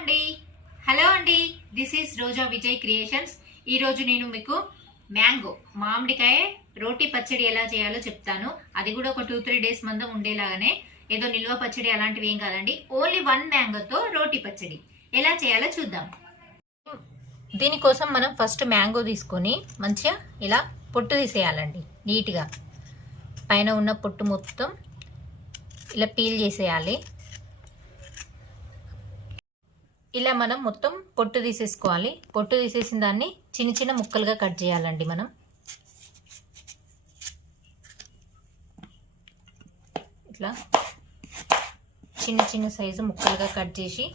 Hello అండి this is Roja Vijay creations. ఈరోజు నేను మీకు మ్యాంగో మామిడికాయ రోటీ పచ్చడి ఎలా చేయాలో చెప్తాను. అది కూడా ఒక 2-3 డేస్ మందం ఉండేలాగానే, ఏదో నిల్వ పచ్చడి అలాంటివి ఏం కాదండి. ఓన్లీ 1 మ్యాంగోతో రోటీ పచ్చడి ఎలా చేయాలో చూద్దాం. దీనికోసం మనం ఫస్ట్ మ్యాంగో తీసుకొని మంచిగా ఇలా పొట్టు తీసేయాలండి. నీట్గా పైన ఉన్న పొట్టు మొత్తం ఇలా పీల్ చేసేయాలి. ఇలా మనం మొత్తం పొట్టు తీసేసుకోవాలి. పొట్టు తీసేసిన దాన్ని చిన్న చిన్న ముక్కలుగా కట్ చేయాలండి. మనం ఇట్లా చిన్న చిన్న సైజు ముక్కలుగా కట్ చేసి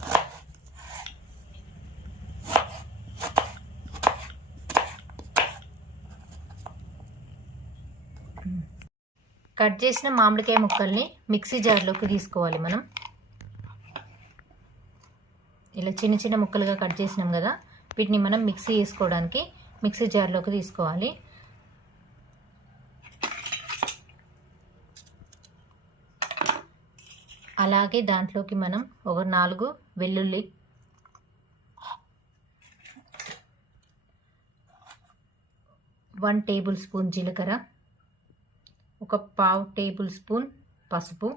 కట్ చేసిన మామిడికాయ ముక్కల్ని మిక్సీ జార్లోకి తీసుకోవాలి. మనం ఇలా చిన్న చిన్న ముక్కలుగా కట్ చేసినాం కదా, వీటిని మనం మిక్సీ చేసుకోవడానికి మిక్సీ జార్లోకి తీసుకోవాలి. అలాగే దాంట్లోకి మనం ఒక 4 వెల్లుల్లి, 1 టేబుల్ స్పూన్ జీలకర్ర, ఒక 1/2 టేబుల్ స్పూన్ పసుపు,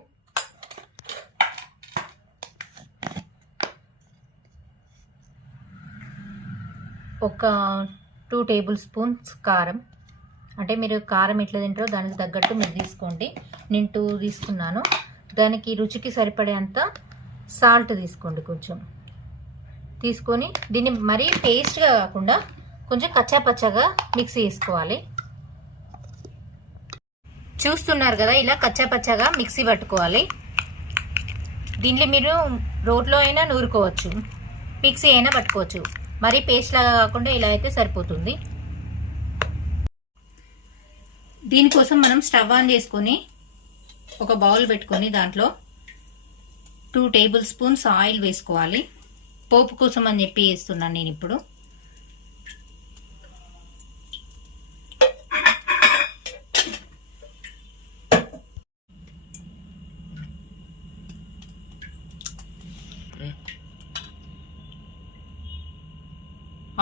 ఒక 2 టేబుల్ స్పూన్స్ కారం. అంటే మీరు కారం ఎట్లా తింటారో దానికి తగ్గట్టు మీరు తీసుకోండి. నేను 2 తీసుకున్నాను. దానికి రుచికి సరిపడేంత సాల్ట్ తీసుకోండి. కొంచెం తీసుకొని దీన్ని మరీ పేస్ట్గా కాకుండా కొంచెం కచ్చా పచ్చగా మిక్సీ చేసుకోవాలి. చూస్తున్నారు కదా, ఇలా కచ్చా పచ్చగా మిక్సీ పట్టుకోవాలి. దీంట్లో మీరు రోట్లో అయినా నూరుకోవచ్చు, మిక్సీ అయినా పట్టుకోవచ్చు. మరీ పేస్ట్ లాగా కాకుండా ఇలా అయితే సరిపోతుంది. దీనికోసం మనం స్టవ్ ఆన్ చేసుకొని ఒక బౌల్ పెట్టుకొని దాంట్లో 2 టేబుల్ స్పూన్స్ ఆయిల్ వేసుకోవాలి. పోపు కోసం అని చెప్పి వేస్తున్నాను నేను ఇప్పుడు.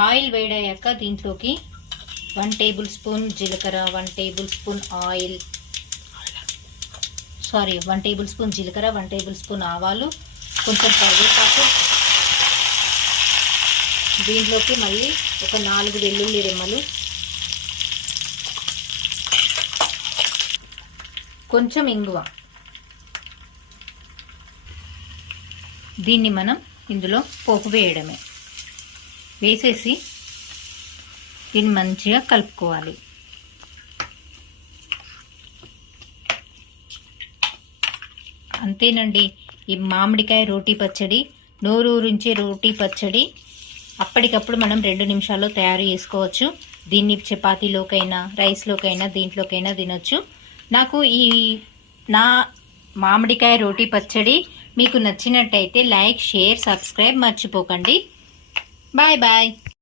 ఆయిల్ వేడయ్యాక దీంట్లోకి 1 టేబుల్ స్పూన్ జీలకర్ర, 1 table spoon oil, 1 table spoon జీలకర్ర, 1 టేబుల్ స్పూన్ ఆవాలు, కొంచెం కరివేపాకు, దీంట్లోకి మళ్ళీ ఒక 4 వెల్లుల్లి రెమ్మలు, కొంచెం ఇంగువ. దీన్ని మనం ఇందులో పోపు వేయడమే. వేసేసి దీన్ని మంచిగా కలుపుకోవాలి. అంతేనండి, ఈ మామిడికాయ రోటీ పచ్చడి, నోరూరించే రోటీ పచ్చడి అప్పటికప్పుడు మనం 2 నిమిషాల్లో తయారు చేసుకోవచ్చు. దీన్ని చపాతీలోకైనా రైస్లోకైనా దీంట్లోకైనా తినొచ్చు. నాకు నా మామిడికాయ రోటీ పచ్చడి మీకు నచ్చినట్టయితే లైక్, షేర్, సబ్స్క్రైబ్ మర్చిపోకండి. Bye bye.